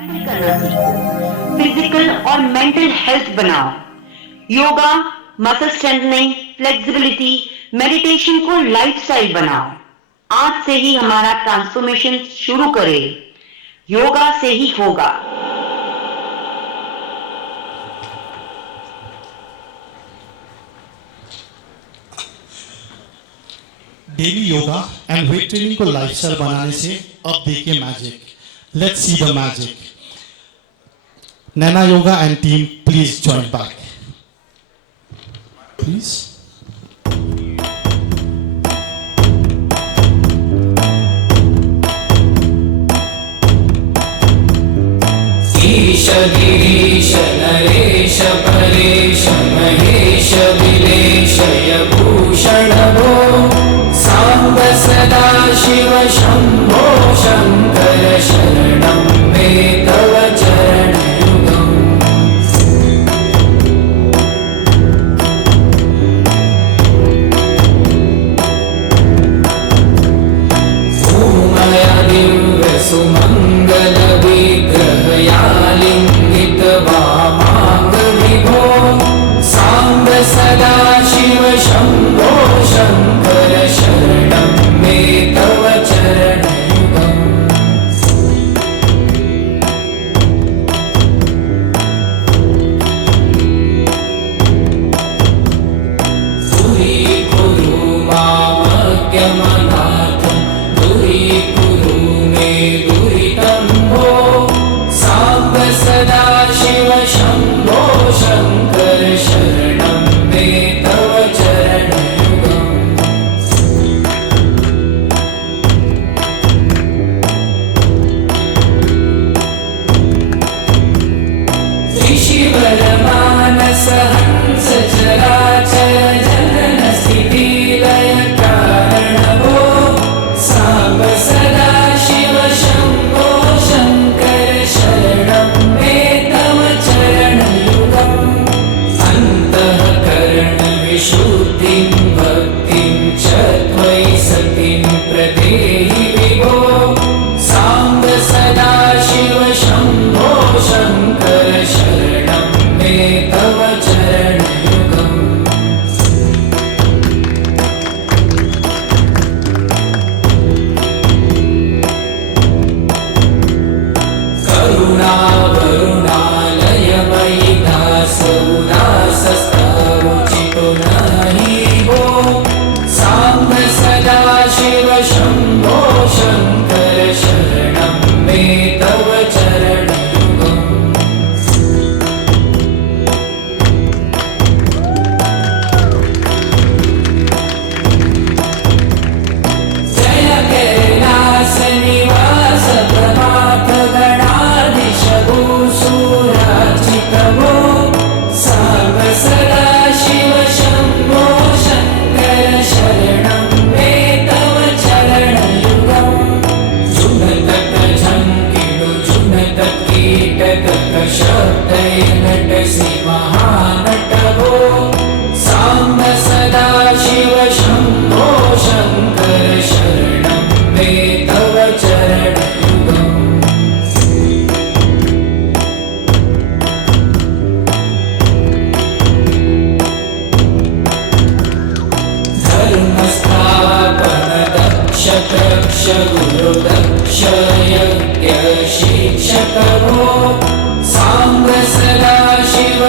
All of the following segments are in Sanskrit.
करना सीखो, फिजिकल और मेंटल हेल्थ बनाओ। Yoga, muscle strengthening, flexibility, meditation को लाइफस्टाइल बनाओ। आज से ही हमारा ट्रांसफॉर्मेशन शुरू करें। योगा से ही होगा। Daily yoga and weight training को लाइफस्टाइल बनाने से अब देखिए magic. Let's see the magic. Naina yoga and team please join back please. ईश गिरीश नरेश परेश महेश विलेशय भूषण भो सांब सदा शिव शंभो शंकर शरणं मे तव चरणयुगम्। भूमया दिव्य सुमंगल विग्रहया लिंगित वामांग विभो सांब सदा शिव शंभो शंकर शरणं मे तव चरणयुगम्। दूरीकुरु मामज्ञमनाथं दूरीकुरु मे दुरितं भो सांब सदा शिव शंभो शंकर शरणं मे तव चरणयुगम्। ऋषिवर मानस हंस चराचर जनन स्थिति लय कारण भो सांब सदा शिव शंभो शंकर शरणं मे तव चरणयुगम्। अन्तःकरण विशुद्धिं भक्तिं च त्वयि सतिं प्रदेहि विभो सांब सदा शिव शंभो शंकर शरणं मे तव चरणयुगम्। करुणा वरुणालय मयि दास उदासस्तवोचितो नहि भो सांब सदा शिव शंभो शंकर शरणं मे तव चरणयुगम्। जय कैलास निवास प्रभात गणाधीश भूसुरार्चित भो सांब सदा शिव शंभो शंकर शरणं मे तव चरणयुगम्। झुनतक झंकिणु झुनतक कीटक शब्दै नटसि महानट भो सांब सदा शिव शंभो शंकर शरणं मे तव चरणयुगम्। धर्मस्थापन दक्ष दक्ष गुरु दक्ष यज्ञ शिक्षक भो सांब सदा शिव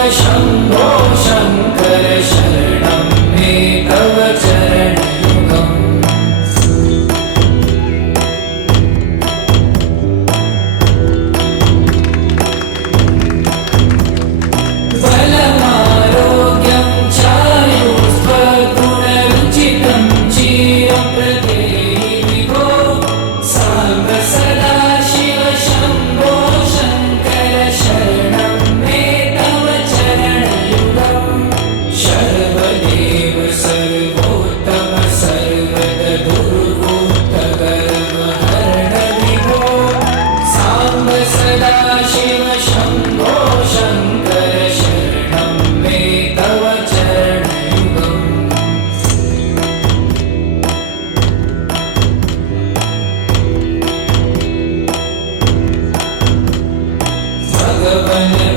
राघवन